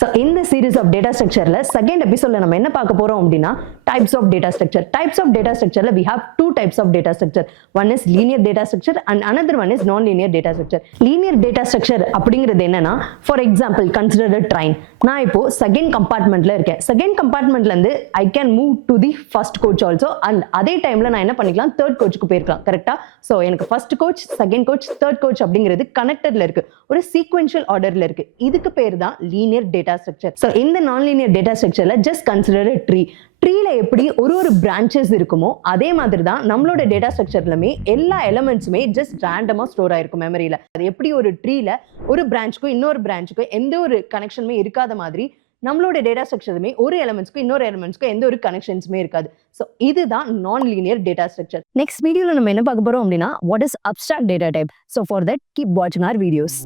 So in the series of data structure, second episode நம்ம என்ன பார்க்க போறோம் அப்படின்னா types of data structure. Types of data structure we have two types of data structure. One is linear data structure and another one is non-linear data structure. Linear data structure அப்படிங்கிறது என்னன்னா, for example consider a train. நான் இப்போ second கம்பார்ட்மெண்ட்ல இருக்கேன். Second கம்பார்ட்மெண்ட்ல இருந்து I can move to the first coach also and அதே டைம்ல நான் என்ன பண்ணிக்கலாம், தேர்ட் கோச்சுக்கு போயிருக்கலாம். கரெக்டா? ஸோ எனக்கு first coach, second coach, third coach அப்படிங்கிறது கனெக்டட்ல இருக்கு, ஒரு சீக்வென்ஷியல் ஆர்டர்ல இருக்கு. இதுக்கு பேர் தான் லீனியர் டேட்டா ஸ்ட்ரக்சர். ஸோ இந்த நான் லீனியர் டேட்டா ஸ்ட்ரக்சர்ல ஜஸ்ட் கன்சிடர் ட்ரீ. ட்ரீல எப்படி ஒரு பிரான்ச்சஸ் இருக்குமோ அதே மாதிரி தான் நம்மளோட டேட்டா ஸ்ட்ரக்சர்லுமே எல்லா எலிமெண்ட்ஸுமே ஜஸ்ட் ரேண்டமா ஸ்டோர் ஆயிருக்கும் மெமரியில. அது எப்படி ஒரு ட்ரீல ஒரு பிரான்ச்சுக்கும் இன்னொரு பிரான்ச்சுக்கும் எந்த ஒரு கனெக்ஷனுமே இருக்காத மாதிரி நம்மளோட டேட்டா ஸ்ட்ரக்சருமே ஒரு எலிமெண்ட்ஸ்க்கும் இன்னொரு எலிமெண்ட்ஸ்க்கும் எந்த ஒரு கனெக்ஷன்ஸுமே இருக்காது. ஸோ இதுதான் நான் லீனியர் டேட்டா ஸ்ட்ரக்சர். நெக்ஸ்ட் வீடியோல நம்ம என்ன பார்க்க போறோம் அப்படின்னா, what is abstract data type. So for that keep வாட்சிங் ஆர் வீடியோஸ்.